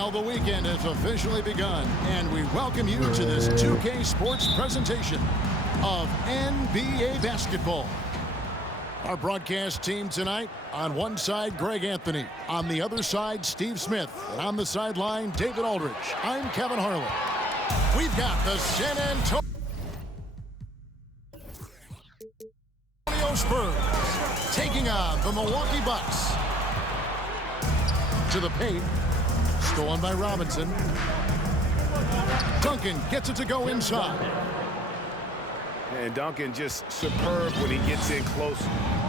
Well, the weekend has officially begun, and we welcome you to this 2K Sports presentation of NBA basketball. Our broadcast team tonight, on one side, Greg Anthony. On the other side, Steve Smith. And on the sideline, David Aldridge. I'm Kevin Harlan. We've got the San Antonio Spurs taking on the Milwaukee Bucks. To the paint. Stolen by Robinson. Duncan gets it to go inside. And Duncan just superb when he gets in close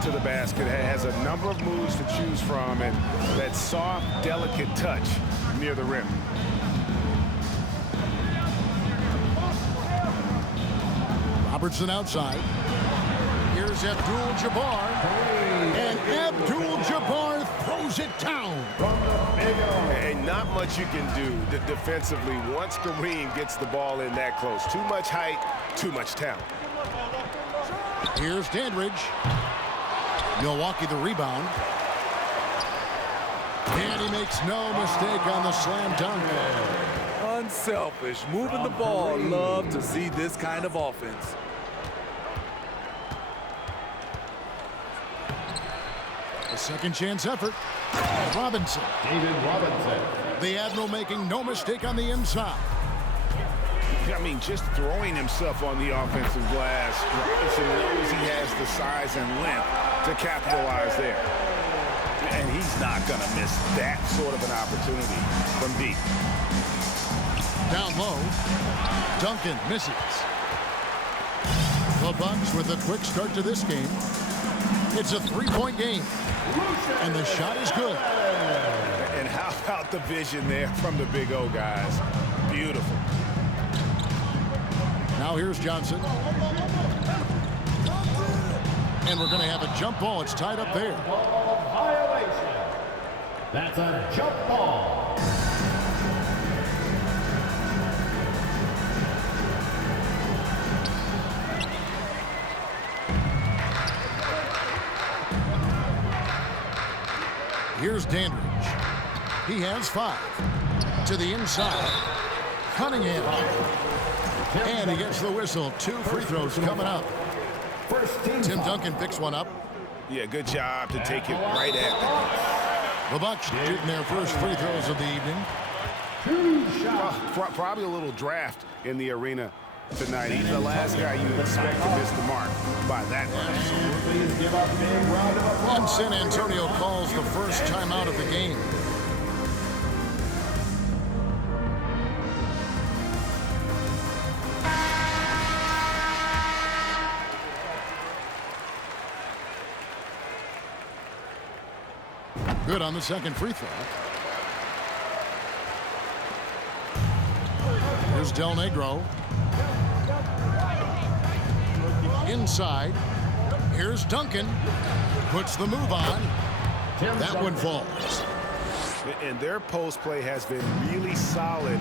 to the basket. Has a number of moves to choose from, and that soft, delicate touch near the rim. Robertson outside. Here's Abdul-Jabbar. And Abdul-Jabbar throws it down. And not much you can do defensively once Kareem gets the ball in that close. Too much height, too much talent. Here's Dandridge. Milwaukee the rebound. And he makes no mistake on the slam dunk. Unselfish, moving the ball. Love to see this kind of offense. A second chance effort. Robinson. David Robinson. The Admiral making no mistake on the inside. I mean, just throwing himself on the offensive glass. Robinson knows he has the size and length to capitalize there. And he's not going to miss that sort of an opportunity from deep. Down low. Duncan misses. The Bucks with a quick start to this game. It's a three-point game. And the shot is good. And how about the vision there from the Big O, guys? Beautiful. Now here's Johnson. And we're going to have a jump ball. It's tied up there. Violation. That's a jump ball. Here's Dandridge. He has 5. To the inside. Cunningham. And he gets the whistle. 2 free throws coming up. Tim Duncan picks one up. Yeah, good job to take it right at The Bucks shooting their first free throws of the evening. Probably a little draft in the arena tonight. He's the last guy you expect to miss the mark by that much. And San Antonio calls the first timeout of the game. Good on the second free throw. Here's Del Negro. Inside. Here's Duncan. Puts the move on. That one falls. And their post play has been really solid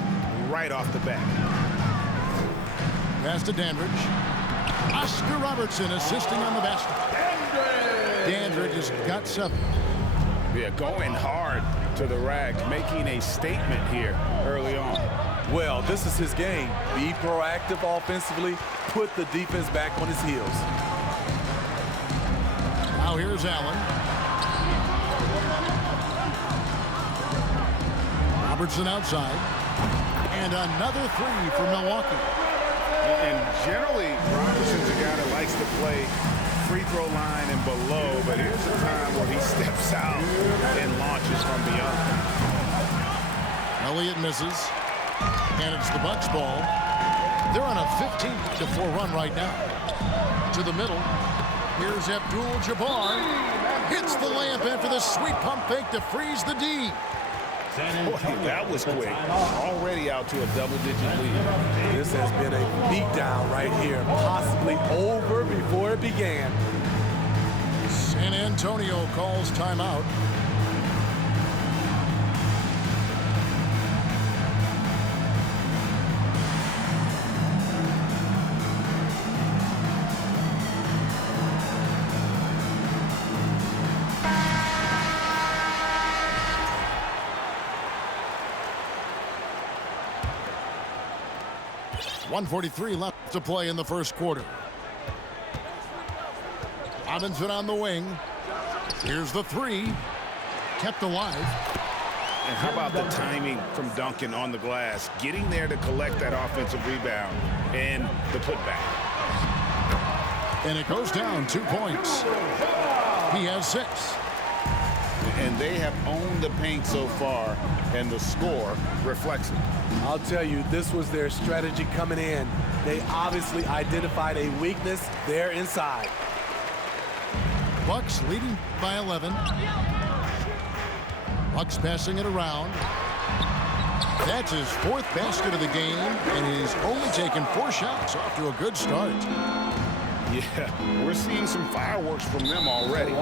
right off the bat. Pass to Dandridge. Oscar Robertson assisting on the basket. Dandridge has got 7. Yeah, going hard to the rack, making a statement here early on. Well, this is his game. Be proactive offensively. Put the defense back on his heels. Now here's Allen. Robertson outside. And another 3 for Milwaukee. And generally, Robertson's a guy that likes to play free throw line and below, but here's a time where he steps out and launches from beyond. Elliott misses. And it's the Bucks ball. They're on a 15-4 run right now. To the middle. Here's Abdul-Jabbar. Hits the layup after the sweet pump fake to freeze the D. Boy, that was quick. Already out to a double-digit lead. This has been a beatdown right here. Possibly over before it began. San Antonio calls timeout. 1:43 left to play in the first quarter. Robinson on the wing. Here's the three. Kept alive. And how about the timing from Duncan on the glass, getting there to collect that offensive rebound and the putback. And it goes down 2 points. He has 6. And they have owned the paint so far, and the score reflects it. I'll tell you, this was their strategy coming in. They obviously identified a weakness there inside. Bucks leading by 11. Bucks passing it around. That's his 4th basket of the game, and he's only taken 4 shots. Off to a good start. Yeah, we're seeing some fireworks from them already.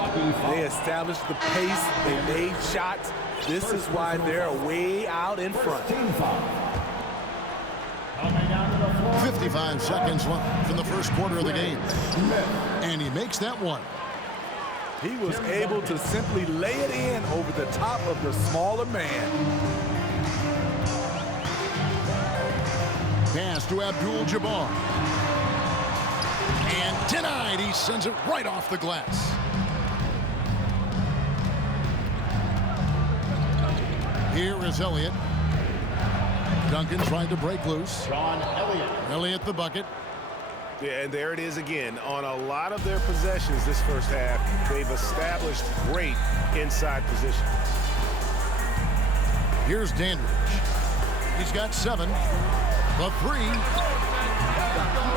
They established the pace. They made shots. This is why they're way out in front. 55 seconds left from the first quarter of the game. And he makes that one. He was able to simply lay it in over the top of the smaller man. Pass to Abdul-Jabbar. And denied. He sends it right off the glass. Here is Elliott. Duncan tried to break loose. John Elliott. Elliott the bucket. Yeah, and there it is again. On a lot of their possessions this first half, they've established great inside position. Here's Dandridge. He's got 7. The 3.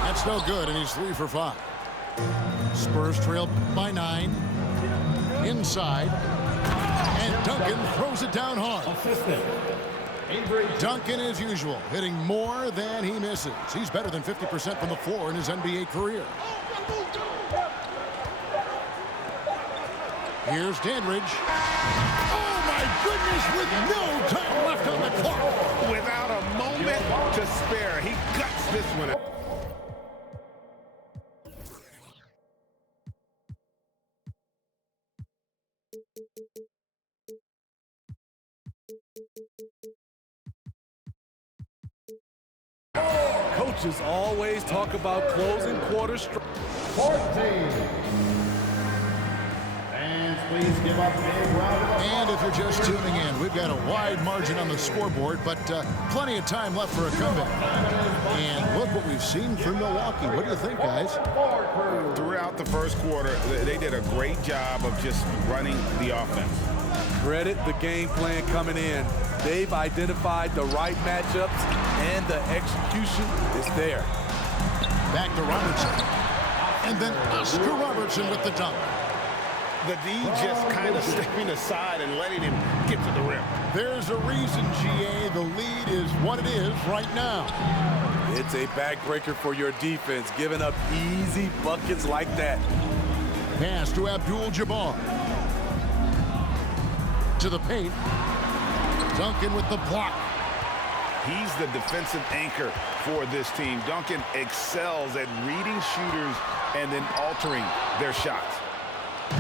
That's no good, and he's 3 for 5. Spurs trail by 9. Inside. And Duncan throws it down hard. Assistant. Duncan, as usual, hitting more than he misses. He's better than 50% from the floor in his NBA career. Here's Dandridge. Oh, my goodness, with no time left on the clock. Without a moment to spare, he guts this one. Coaches always talk about closing quarter strong. 14. Fans, please give up a round of applause. And if you're just tuning in, we've got a wide margin on the scoreboard, but plenty of time left for a comeback. And look what we've seen from Milwaukee. What do you think, guys? Throughout the first quarter, they did a great job of just running the offense. Credit the game plan coming in. They've identified the right matchups, and the execution is there. Back to Robertson. And then Oscar Robertson with the dunk. The D just kind of stepping aside and letting him get to the rim. There's a reason, GA, the lead is what it is right now. It's a backbreaker for your defense, giving up easy buckets like that. Pass to Abdul-Jabbar. To the paint. Duncan with the block. He's the defensive anchor for this team. Duncan excels at reading shooters and then altering their shots.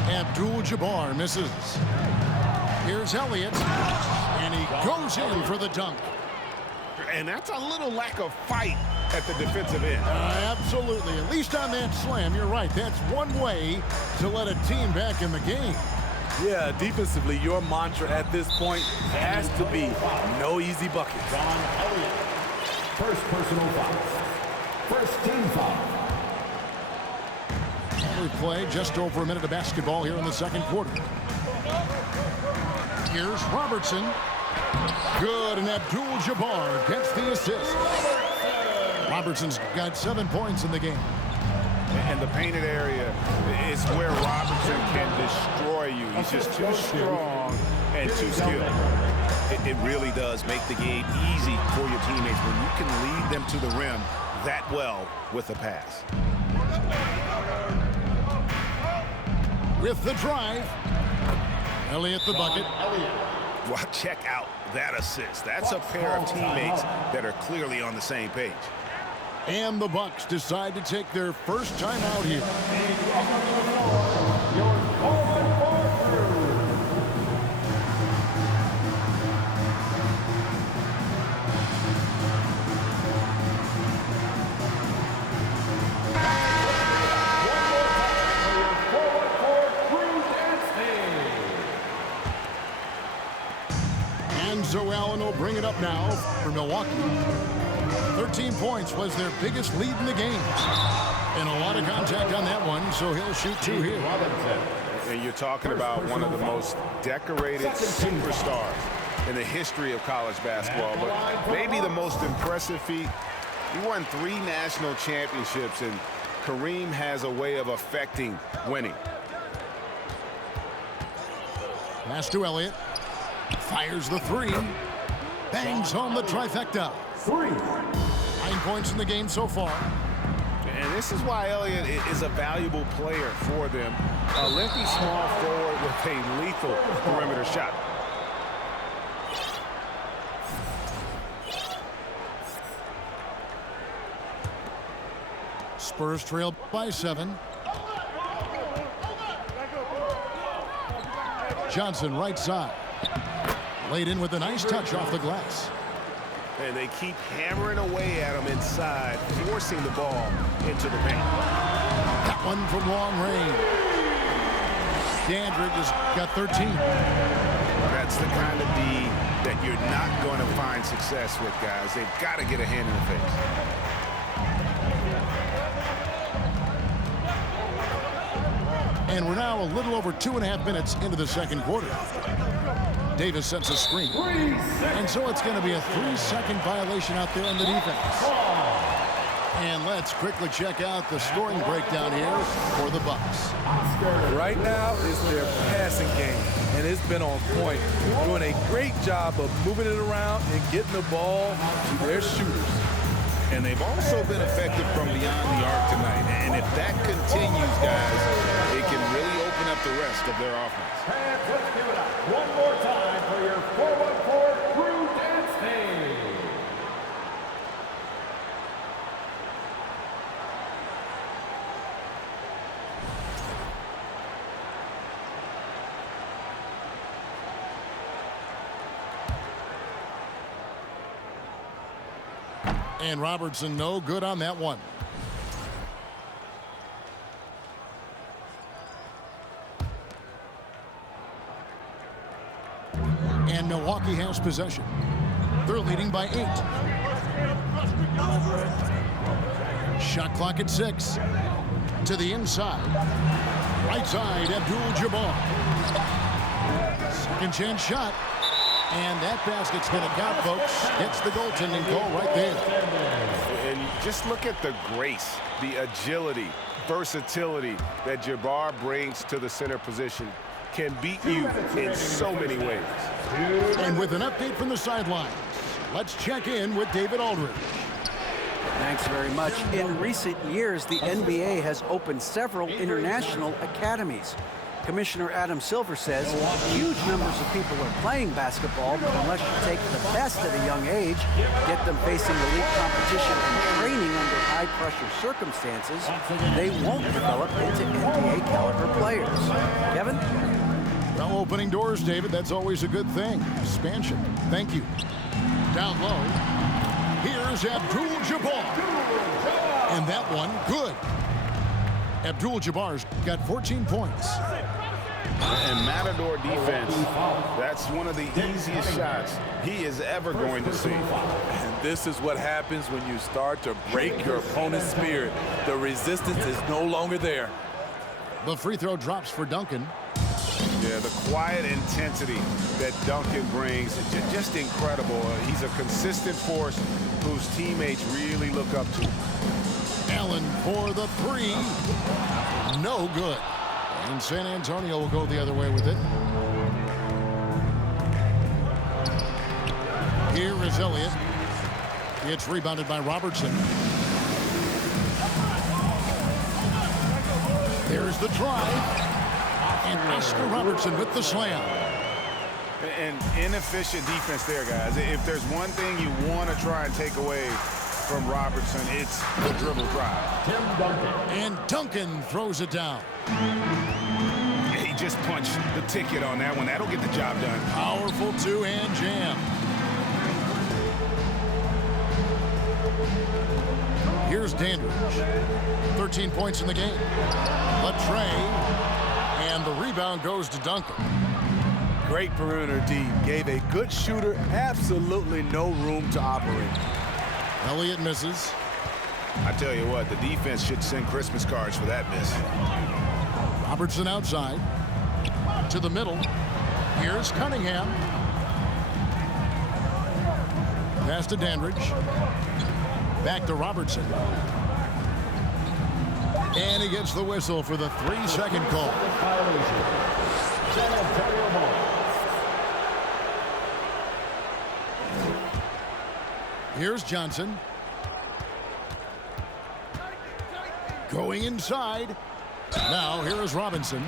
Abdul-Jabbar misses. Here's Elliott. And he goes in for the dunk. And that's a little lack of fight at the defensive end. Absolutely. At least on that slam, you're right. That's one way to let a team back in the game. Yeah, defensively, your mantra at this point has to be no easy buckets. John Elliott. First personal foul. First team foul. We've played just over a minute of basketball here in the second quarter. Here's Robertson. Good, and Abdul-Jabbar gets the assist. Robertson's got 7 points in the game. And the painted area is where Robertson can destroy you. He's just too strong and too skilled. It really does make the game easy for your teammates when you can lead them to the rim that well with a pass. With the drive. Elliott the bucket. Well, check out that assist. That's a pair of teammates that are clearly on the same page. And the Bucks decide to take their first time out here. And so Allen will bring it up now for Milwaukee. 13 points was their biggest lead in the game. And a lot of contact on that one, so he'll shoot 2 here. And you're talking about one of the most decorated superstars in the history of college basketball, but maybe the most impressive feat. He won 3 national championships, and Kareem has a way of affecting winning. Pass to Elliott. Fires the 3. Bangs home the trifecta. 9 points in the game so far. And this is why Elliott is a valuable player for them. A lengthy small forward with a lethal perimeter shot. Spurs trail by 7. Johnson right side. Laid in with a nice touch off the glass. And they keep hammering away at him inside, forcing the ball into the paint. That one from long range. Dandridge has got 13. That's the kind of D that you're not going to find success with, guys. They've got to get a hand in the face. And we're now a little over 2.5 minutes into the second quarter. Davis sets a screen. And so it's going to be a 3-second violation out there on the defense. And let's quickly check out the scoring breakdown here for the Bucks. Right now is their passing game, and it's been on point. Doing a great job of moving it around and getting the ball to their shooters. And they've also been effective from beyond the arc tonight. And if that continues, guys, it can really open up the rest of their offense. And let's give it up one more time for your 4-on-4 crew dance team. And Robertson no good on that one. And Milwaukee has possession. They're leading by 8. Shot clock at 6. To the inside. Right side, Abdul-Jabbar. Second chance shot. And that basket's going to count, folks. Gets the goaltending call right there. And just look at the grace, the agility, versatility that Jabbar brings to the center position. Can beat you in so many ways. And with an update from the sidelines, let's check in with David Aldridge. Thanks very much. In recent years, the NBA has opened several international academies. Commissioner Adam Silver says huge numbers of people are playing basketball, but unless you take the best at a young age, get them facing elite competition and training under high-pressure circumstances, they won't develop into NBA-caliber players. Kevin? Well, opening doors, David, that's always a good thing. Expansion. Thank you. Down low. Here's Abdul-Jabbar. And that one, good. Abdul-Jabbar's got 14 points. And Matador defense, that's one of the easiest shots he is ever going to see. And this is what happens when you start to break your opponent's spirit. The resistance is no longer there. The free throw drops for Duncan. Yeah, the quiet intensity that Duncan brings, just incredible. He's a consistent force whose teammates really look up to. Allen for the 3. No good. And San Antonio will go the other way with it. Here is Elliott. It's rebounded by Robertson. There's the drive. And Oscar Robertson with the slam. And inefficient defense there, guys. If there's one thing you want to try and take away from Robertson, it's the dribble drive. And Duncan throws it down. He just punched the ticket on that one. That'll get the job done. Powerful two-hand jam. Here's Dandridge. 13 points in the game. Latre. And the rebound goes to Duncan. Great perimeter D. Gave a good shooter absolutely no room to operate. Elliott misses. I tell you what, the defense should send Christmas cards for that miss. Robertson outside. To the middle. Here's Cunningham. Pass to Dandridge. Back to Robertson. And he gets the whistle for the 3-second call. Here's Johnson. Going inside. Now here is Robinson.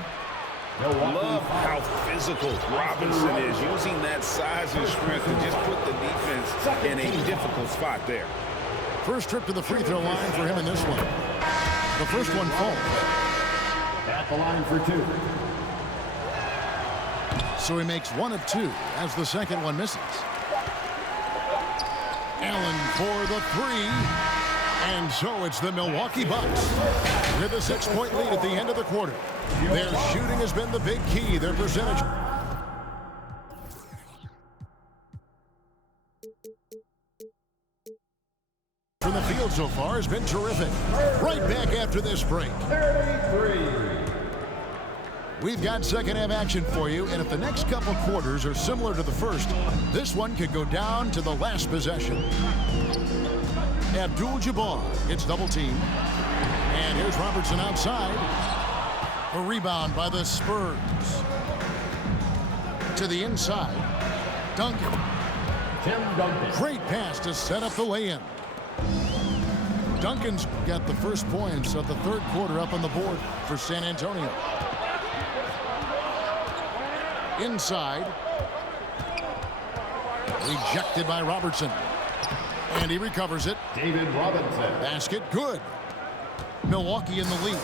Love how physical Robinson is, using that size and strength to just put the defense in a difficult spot there. First trip to the free throw line for him in this one. The first one falls. At the line for 2. So he makes 1 of 2 as the second one misses. Allen for the 3. And so it's the Milwaukee Bucks with a 6-point lead at the end of the quarter. Their shooting has been the big key. Their percentage. From the field so far has been terrific. Right back after this break. 33. We've got second half action for you, and if the next couple quarters are similar to the first, this one could go down to the last possession. Abdul-Jabbar gets double teamed. And here's Robertson outside. A rebound by the Spurs. To the inside. Duncan. Tim Duncan. Great pass to set up the lay-in. Duncan's got the first points of the third quarter up on the board for San Antonio. Inside. Rejected by Robertson. And he recovers it. David Robinson. Basket good. Milwaukee in the lead.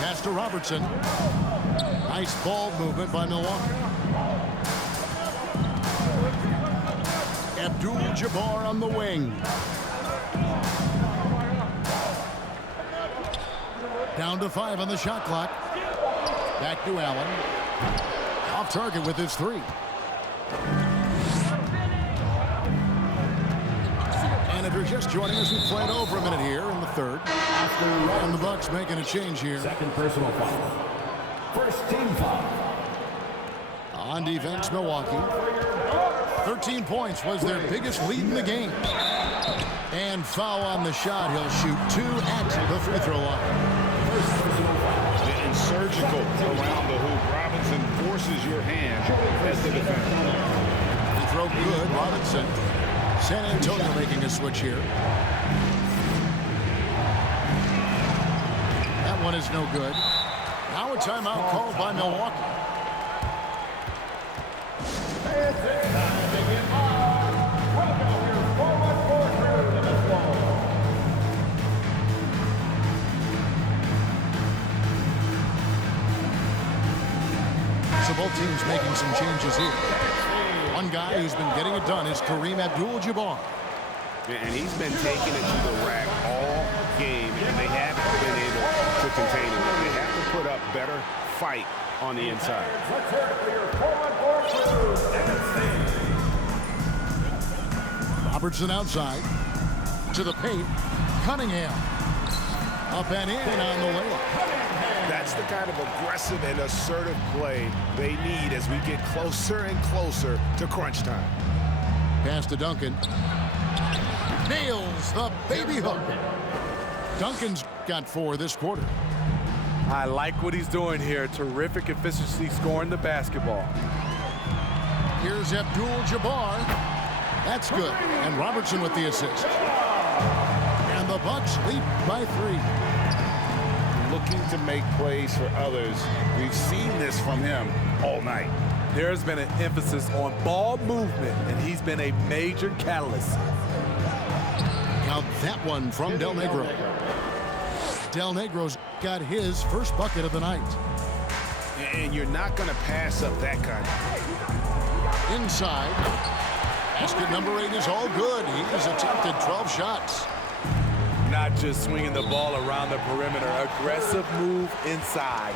Pass to Robertson. Nice ball movement by Milwaukee. Abdul-Jabbar on the wing. Down to 5 on the shot clock. Back to Allen. Off target with his 3. And if you're just joining us, we've played over a minute here in the third. And the Bucks making a change here. Second personal foul. First team foul. On defense, Milwaukee. 13 points was their biggest lead in the game. And foul on the shot. He'll shoot 2 at the free throw line. And surgical around the hoop. Robinson forces your hand as the defender. Free throw good. Robinson. San Antonio making a switch here. That one is no good. Now a timeout called by Milwaukee. So both teams making some changes here. One guy who's been getting it done is Kareem Abdul-Jabbar. And he's been taking it to the rack all game, and they haven't been able to contain him. They have to put up better fight on the inside. Let's hear it for your forward crew, Robertson outside. To the paint. Cunningham. Up and in on the layup. That's the kind of aggressive and assertive play they need as we get closer and closer to crunch time. Pass to Duncan. Nails the baby hook. Duncan's got 4 this quarter. I like what he's doing here. Terrific efficiency scoring the basketball. Here's Abdul-Jabbar. That's good. And Robertson with the assist. And the Bucks lead by 3. Looking to make plays for others. We've seen this from him all night. There's been an emphasis on ball movement, and he's been a major catalyst. Now that one from Del Negro. Del Negro's got his first bucket of the night. And you're not going to pass up that kind of. Inside. Basket number 8 is all good. He's attempted 12 shots. Not just swinging the ball around the perimeter. Aggressive move inside.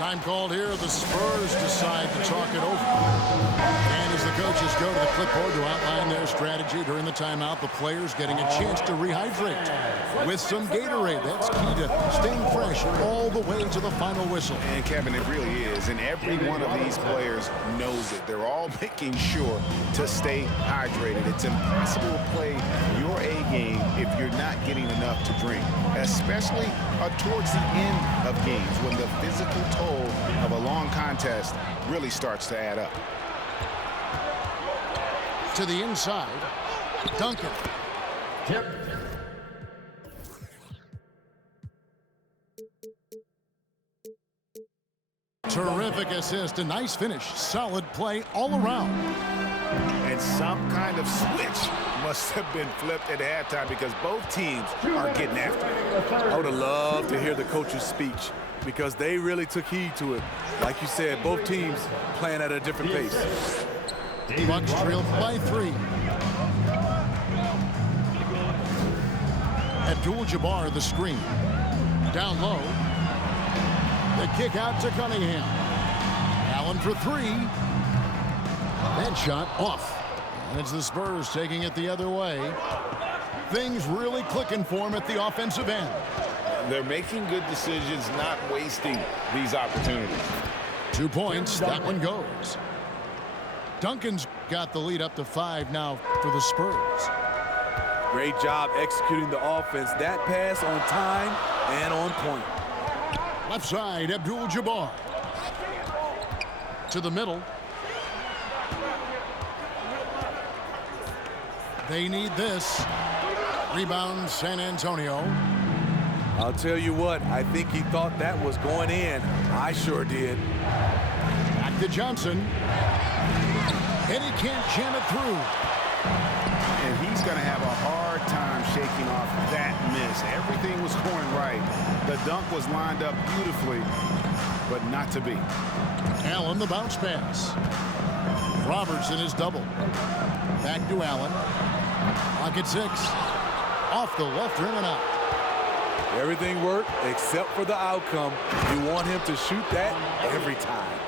Time called here. The Spurs decide to talk it over. And as the coaches go to the clipboard to outline their strategy during the timeout, the players getting a chance to rehydrate with some Gatorade. That's key to staying fresh all the way to the final whistle. And Kevin, it really is. And every one of these players knows it. They're all making sure to stay hydrated. It's impossible to play your A game if you're not getting enough to drink, especially towards the end of games when the physical toll of a long contest really starts to add up. To the inside, Duncan. Tip. Terrific assist, a nice finish, solid play all around. And some kind of switch must have been flipped at halftime because both teams are getting after it. I would have loved to hear the coach's speech because they really took heed to it. Like you said, both teams playing at a different pace. Bucks trail by 3. Abdul-Jabbar the screen. Down low. The kick out to Cunningham. Allen for 3. That shot off. And it's the Spurs taking it the other way. Things really clicking for him at the offensive end. They're making good decisions, not wasting these opportunities. 2 points. That one goes. Duncan's got the lead up to 5 now for the Spurs. Great job executing the offense. That pass on time and on point. Left side, Abdul-Jabbar. To the middle. They need this. Rebound, San Antonio. I'll tell you what, I think he thought that was going in. I sure did. Back to Johnson. And he can't jam it through. And he's going to have a hard time shaking off that miss. Everything was going right. The dunk was lined up beautifully, but not to be. Allen, the bounce pass. Robertson is double. Back to Allen. Clock at 6. Off the left rim and out. Everything worked except for the outcome. You want him to shoot that every time.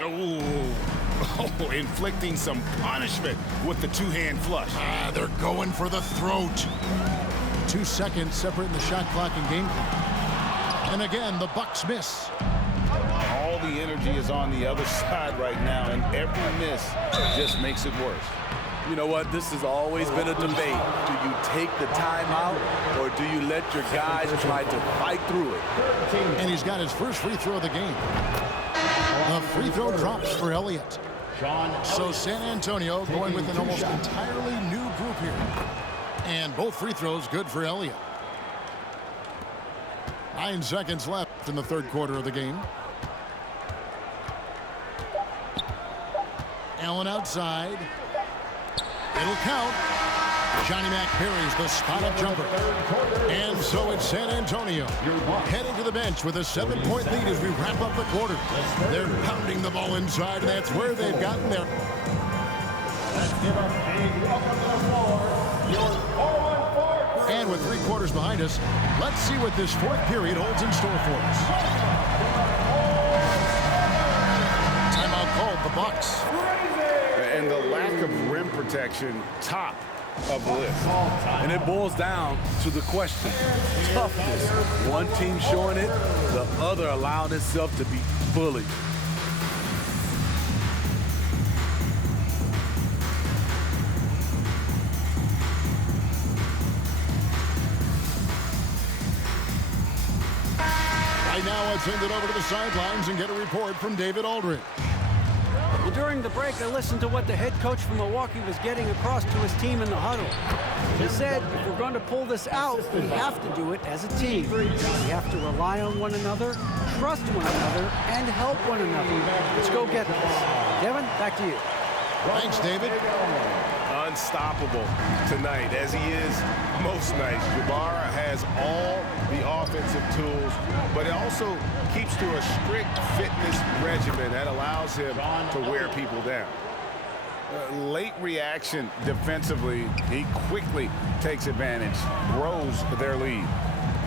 Oh, inflicting some punishment with the two-hand flush. They're going for the throat. 2 seconds separating the shot clock and game clock. And again, the Bucks miss. All the energy is on the other side right now, and every miss just makes it worse. You know what? This has always been a debate. Do you take the timeout or do you let your guys try to fight through it? And he's got his first free throw of the game. The free throw drops for Elliott. So San Antonio going with an almost entirely new group here. And both free throws good for Elliott. 9 seconds left in the third quarter of the game. Allen outside. It'll count. Johnny Mack parries the spot-up jumper. And so it's San Antonio heading to the bench with a 7-point lead as we wrap up the quarter. They're pounding the ball inside, and that's where they've gotten there. And with 3 quarters behind us, let's see what this fourth period holds in store for us. Timeout called, the Bucks. And the lack of rim protection, top of the list. And it boils down to the question. Toughness. One team showing it, the other allowing itself to be bullied. Right now, let's send it over to the sidelines and get a report from David Aldridge. Well, during the break, I listened to what the head coach from Milwaukee was getting across to his team in the huddle. He said, if we're going to pull this out, we have to do it as a team. We have to rely on one another, trust one another, and help one another. Let's go get this. Kevin, back to you. Thanks, David. Unstoppable tonight, as he is most nights. Jabbar has all the offensive tools, but it also keeps to a strict fitness regimen that allows him to wear people down. Late reaction defensively, he quickly takes advantage, grows their lead.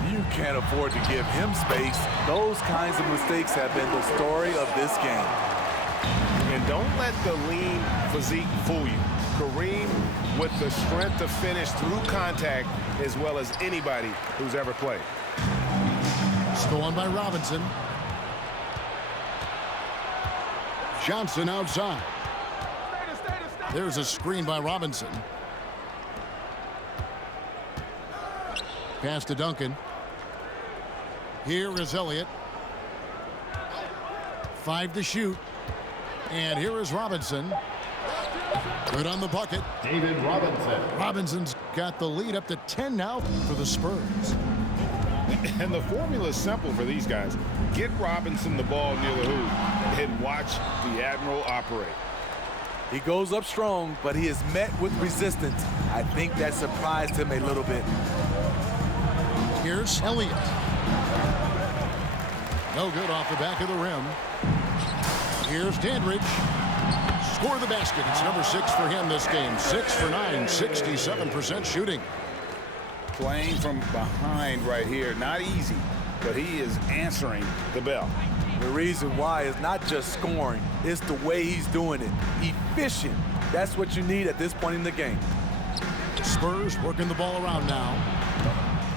You can't afford to give him space. Those kinds of mistakes have been the story of this game. And don't let the lean physique fool you. Kareem with the strength to finish through contact as well as anybody who's ever played. Stolen by Robinson. Johnson outside. There's a screen by Robinson. Pass to Duncan. Here is Elliott. 5 to shoot. And here is Robinson. Good on the bucket. David Robinson. Robinson's got the lead up to 10 now for the Spurs. And the formula is simple for these guys. Get Robinson the ball near the hoop and watch the Admiral operate. He goes up strong, but he is met with resistance. I think that surprised him a little bit. Here's Elliott. No good off the back of the rim. Here's Dandridge. Score the basket. It's number 6 for him this game. 6 for 9, 67% shooting. Playing from behind right here. Not easy, but he is answering the bell. The reason why is not just scoring, it's the way he's doing it. Efficient. That's what you need at this point in the game. Spurs working the ball around now.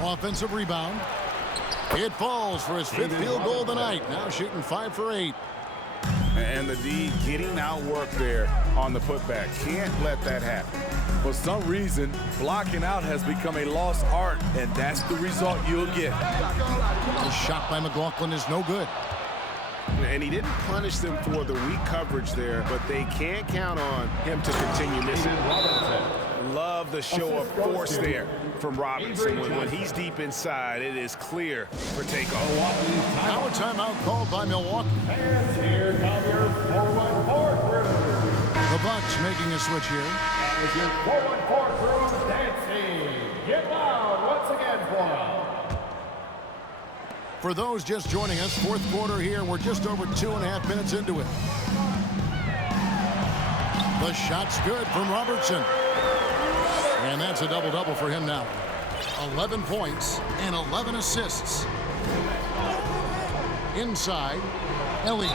Offensive rebound. It falls for his 5th field goal of the night. Now shooting 5 for 8. And the D getting outwork there on the putback. Can't let that happen. For some reason, blocking out has become a lost art, and that's the result you'll get. The shot by McLaughlin is no good. And he didn't punish them for the weak coverage there, but they can't count on him to continue missing. Love the show of force there from Robinson. When he's deep inside, it is clear for takeoff. Now a timeout called by Milwaukee. And here come your forward crew. The Bucks making a switch here. And as your forward crew dancing. Get loud once again for them. For those just joining us, 4th quarter here. We're just over 2.5 minutes into it. The shot's good from Robertson. And that's a double-double for him now. 11 points and 11 assists. Inside, Elliott.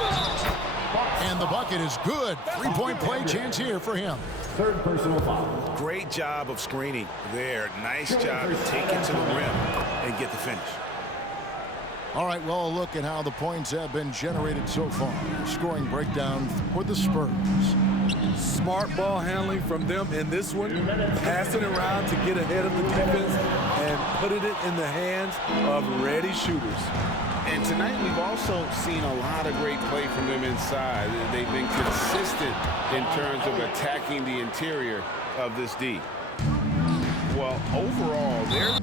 And the bucket is good. 3-point play chance here for him. 3rd personal foul. Great job of screening there. Nice job to take it to the rim and get the finish. All right, well, a look at how the points have been generated so far. Scoring breakdown for the Spurs. Smart ball handling from them in this one, passing around to get ahead of the defense and putting it in the hands of ready shooters. And tonight we've also seen a lot of great play from them inside. They've been consistent in terms of attacking the interior of this D. Well, overall, they're